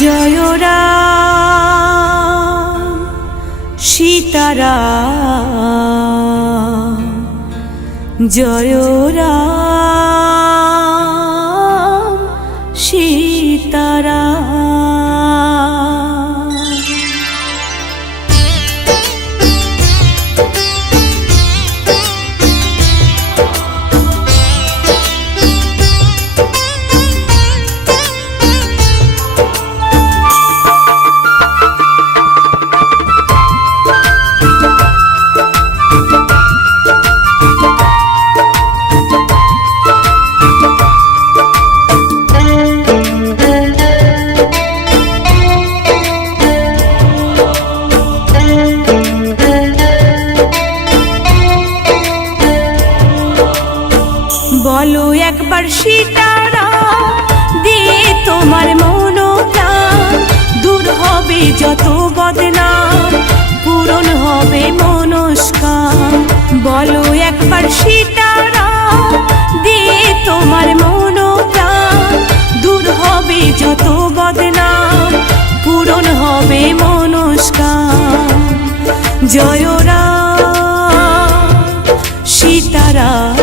জয় রাম সীতারাম, জয় রাম সীতারাম। বলো একবার সীতারাম, দিয়ে তোমার মনোপ্রাণ, দূর হবে যত বদনাম, পূরণ হবে মনস্কাম। বলো একবার সীতারাম, দিয়ে তোমার মনোপ্রাণ, দূর হবে যত বদনাম, পূরণ হবে মনস্কাম। জয় রাম সীতারাম,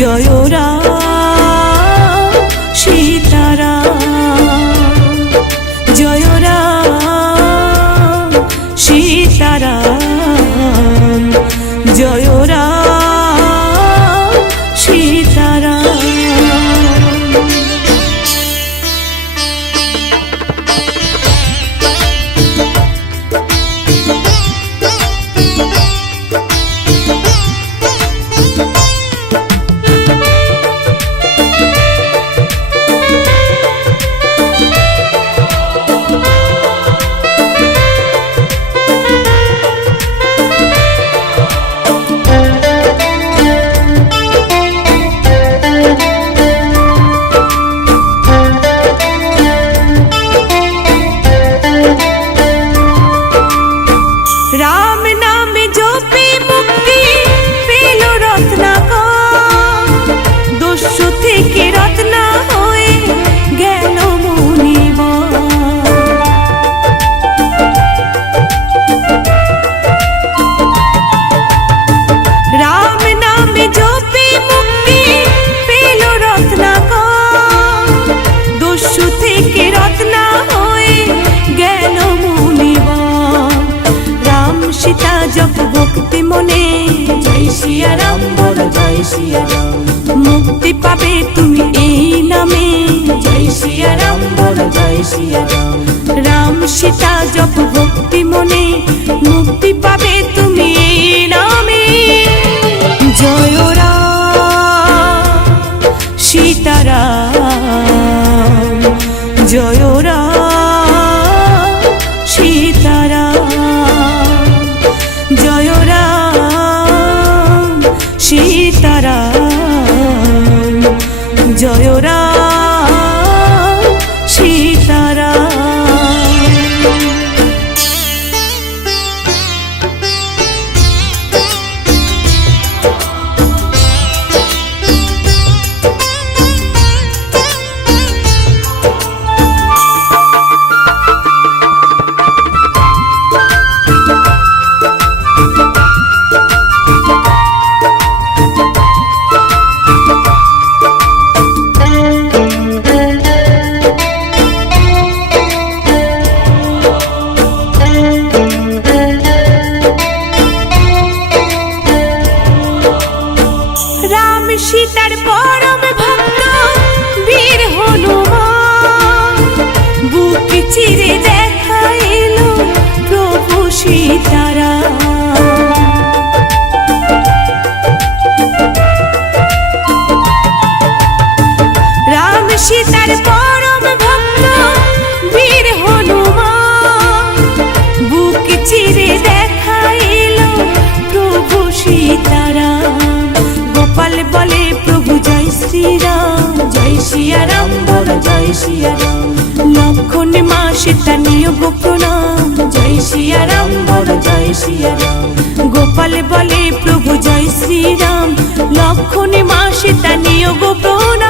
জয় রাম সীতারাম, জয় রাম সীতারাম, জয় রাম সীতারাম। রাম নামে জপে মুক্তি পেল রত্নাকর, দস্যু থেকে রত্না হয়ে গেল মুনিবর। রাম নামে জপে মুক্তি পেল রত্নাকর, দস্যু থেকে রত্না হয়ে গেল মুনিবর। রাম সীতা জপ ভক্তি মনে, জয় সিয়া রাম বলো জয় সিয়া রাম, মুক্তি পাবে তুমি এই নামে, জয় সিয়া রাম বলো জয় সিয়া রাম। রাম সীতা জপ ভক্তি মনে, মুক্তি পাবে তুমি এই নামে। জয় রাম সীতারাম, জয় রাম সীতারাম, জয় রাম সীতারাম, জয় রাম সীতারাম। রাম সীতার পরম ভক্ত বীর হনুমান, বুক চিরে দেখা এলো প্রভু সীতারাম। রাম সীতার পরম ভক্ত বীর হনুমান, বুক চিরে দেখা এলো প্রভু সীতারাম। গোপাল বলে প্রভু জয় শ্রীরাম, জয় সিয়া রাম বলো জয় সিয়া রাম। লক্ষণ মা সীতা নিয়োগ প্রণাম, জয় সিয়া রাম বলো জয় সিয়া রাম। গোপাল বলে প্রভু জয় শ্রীরাম, লক্ষণ মা সীতা নিয়োগ প্রণাম।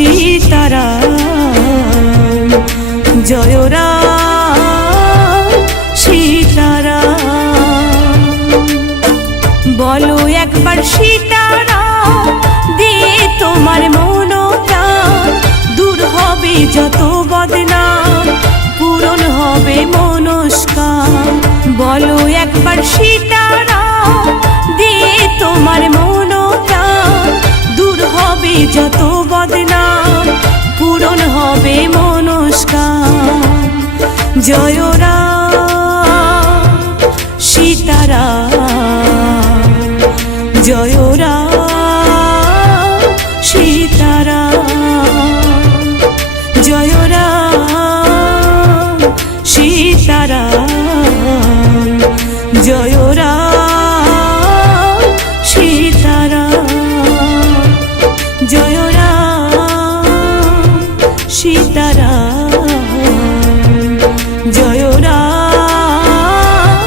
সীতারাম জয় রাম সীতারাম। বলো একবার সীতারাম দিয়ে তোমার মনোপ্রাণ, দূর হবে যত বদনাম, পূরণ হবে মনস্কাম। বলো একবার সীতারাম দিয়ে তোমার মনোপ্রাণ, দূর হবে যত বদনাম, পূরণ হবে মনস্কাম। জয় রাম সীতারাম জয় রাম সীতারাম জয় রাম সীতারাম জয় রাম সীতারাম জয় রাম সীতারাম জয় রাম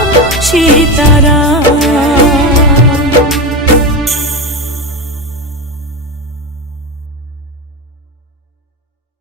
সীতারাম।